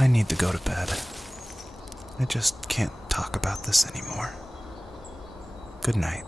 I need to go to bed. I just can't talk about this anymore. Good night.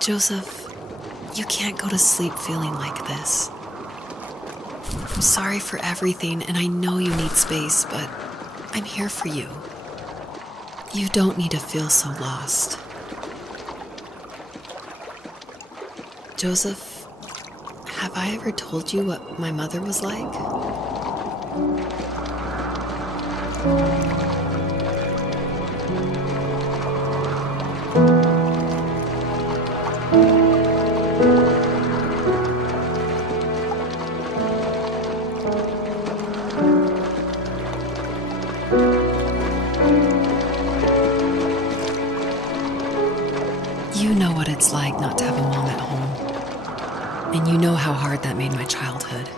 Joseph, you can't go to sleep feeling like this. I'm sorry for everything, and I know you need space, but I'm here for you. You don't need to feel so lost. Joseph, have I ever told you what my mother was like? You know what it's like not to have a mom at home. And you know how hard that made my childhood.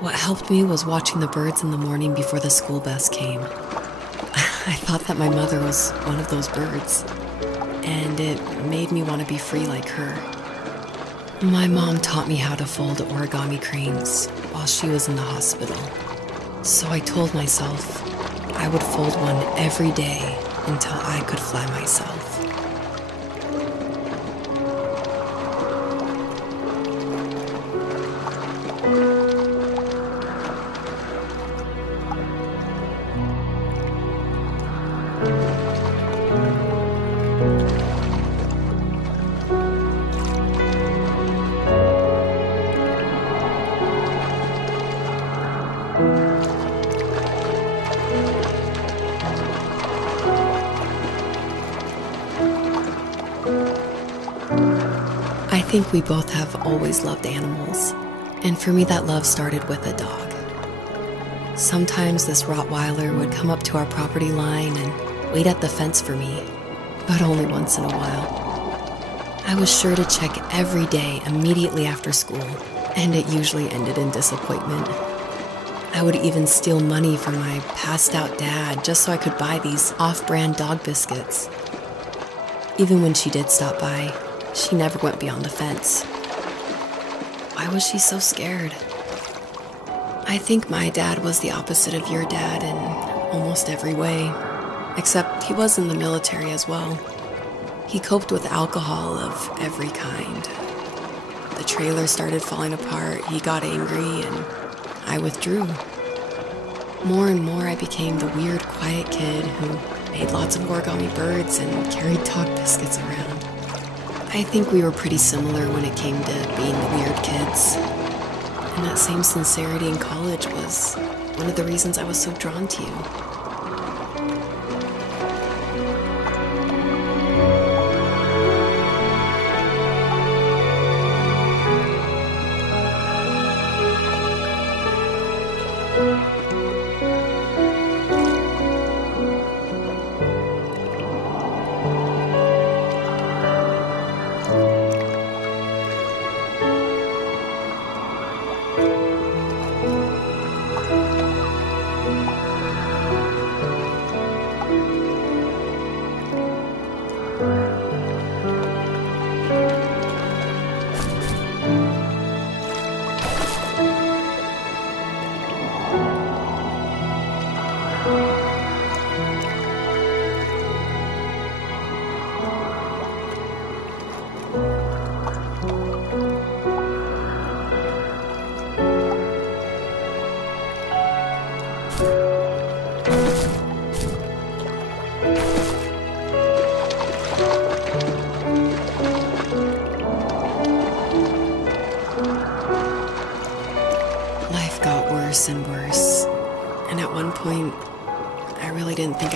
What helped me was watching the birds in the morning before the school bus came. I thought that my mother was one of those birds, and it made me want to be free like her. My mom taught me how to fold origami cranes while she was in the hospital. So I told myself I would fold one every day until I could fly myself. I think we both have always loved animals, and for me that love started with a dog. Sometimes this Rottweiler would come up to our property line and wait at the fence for me, but only once in a while. I was sure to check every day immediately after school, and it usually ended in disappointment. I would even steal money from my passed-out dad just so I could buy these off-brand dog biscuits. Even when she did stop by, she never went beyond the fence. Why was she so scared? I think my dad was the opposite of your dad in almost every way, except he was in the military as well. He coped with alcohol of every kind. The trailer started falling apart, he got angry, and I withdrew. More and more I became the weird, quiet kid who made lots of origami birds and carried dog biscuits around. I think we were pretty similar when it came to being the weird kids. And that same sincerity in college was one of the reasons I was so drawn to you.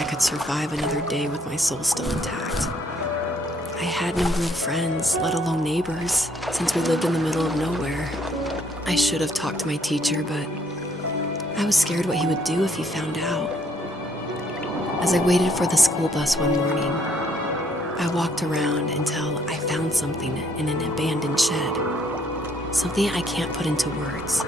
could survive another day with my soul still intact. I had no real friends, let alone neighbors, since we lived in the middle of nowhere. I should have talked to my teacher, but I was scared what he would do if he found out. As I waited for the school bus one morning, I walked around until I found something in an abandoned shed. Something I can't put into words.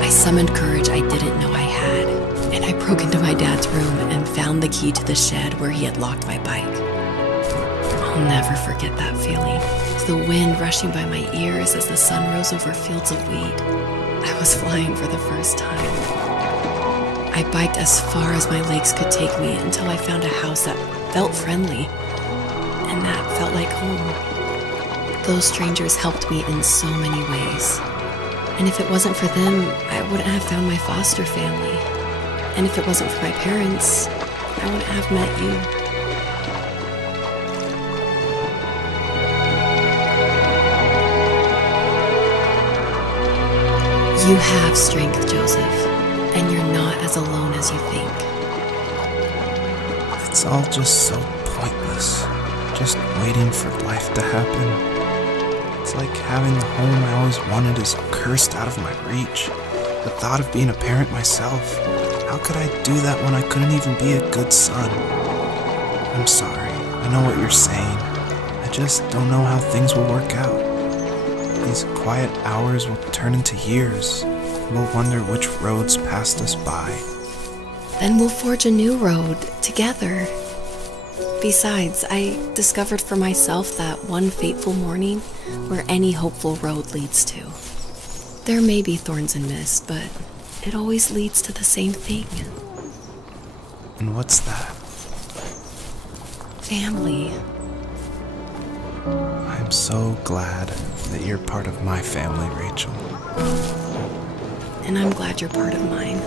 I summoned courage I didn't know I had, and I broke into my dad's room and found the key to the shed where he had locked my bike. I'll never forget that feeling. The wind rushing by my ears as the sun rose over fields of wheat. I was flying for the first time. I biked as far as my legs could take me until I found a house that felt friendly, and that felt like home. Those strangers helped me in so many ways. And if it wasn't for them, I wouldn't have found my foster family. And if it wasn't for my parents, I wouldn't have met you. You have strength, Joseph, and you're not as alone as you think. It's all just so pointless. Just waiting for life to happen. It's like having the home I always wanted is cursed out of my reach. The thought of being a parent myself. How could I do that when I couldn't even be a good son? I'm sorry. I know what you're saying. I just don't know how things will work out. These quiet hours will turn into years. We'll wonder which roads passed us by. Then we'll forge a new road together. Besides, I discovered for myself that one fateful morning where any hopeful road leads to. There may be thorns and mist, but it always leads to the same thing. And what's that? Family. I'm so glad that you're part of my family, Rachel. And I'm glad you're part of mine.